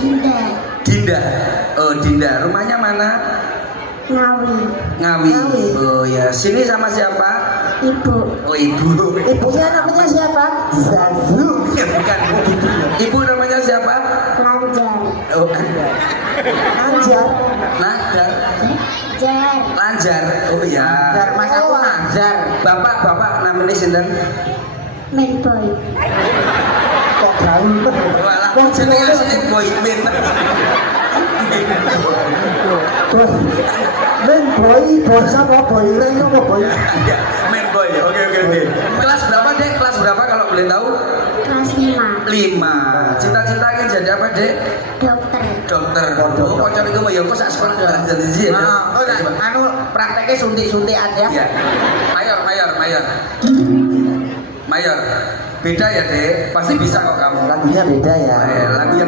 Dinda. Dinda. Oh, Dinda. Rumahnya mana? Ngawi. Ngawi. Ngawi. Oh ya. Sini sama siapa? Ibu. Oh, ibu. Ibunya namanya siapa? Zazu. Ya, bukan. Ibu namanya siapa? Lanjar. Oh, Anjar. Lanjar. Jar. Lanjar. Oh ya. Jar Mas aku Nazar. Bapak namanya sinten? Menboy. Kok gaul? Walah, Wong jenenge Jawa. asline boy band. Men boy sama boy Ren apa boy? Ya, main boy. Oke. Kelas berapa, Dek? Kelas berapa kalau boleh tahu? Kelas 5. 5. Cita-citanya jadi apa, Dek? Dokter. Dokter. Oh, kocok itu mau ya kok sak sekolah jadi sih. Oh, nah, anu prakteknya suntik-suntikan ya. Iya. Mayor. Beda ya, Dek. Pasti bisa kok kamu. Lagunya beda ya. Lagu yang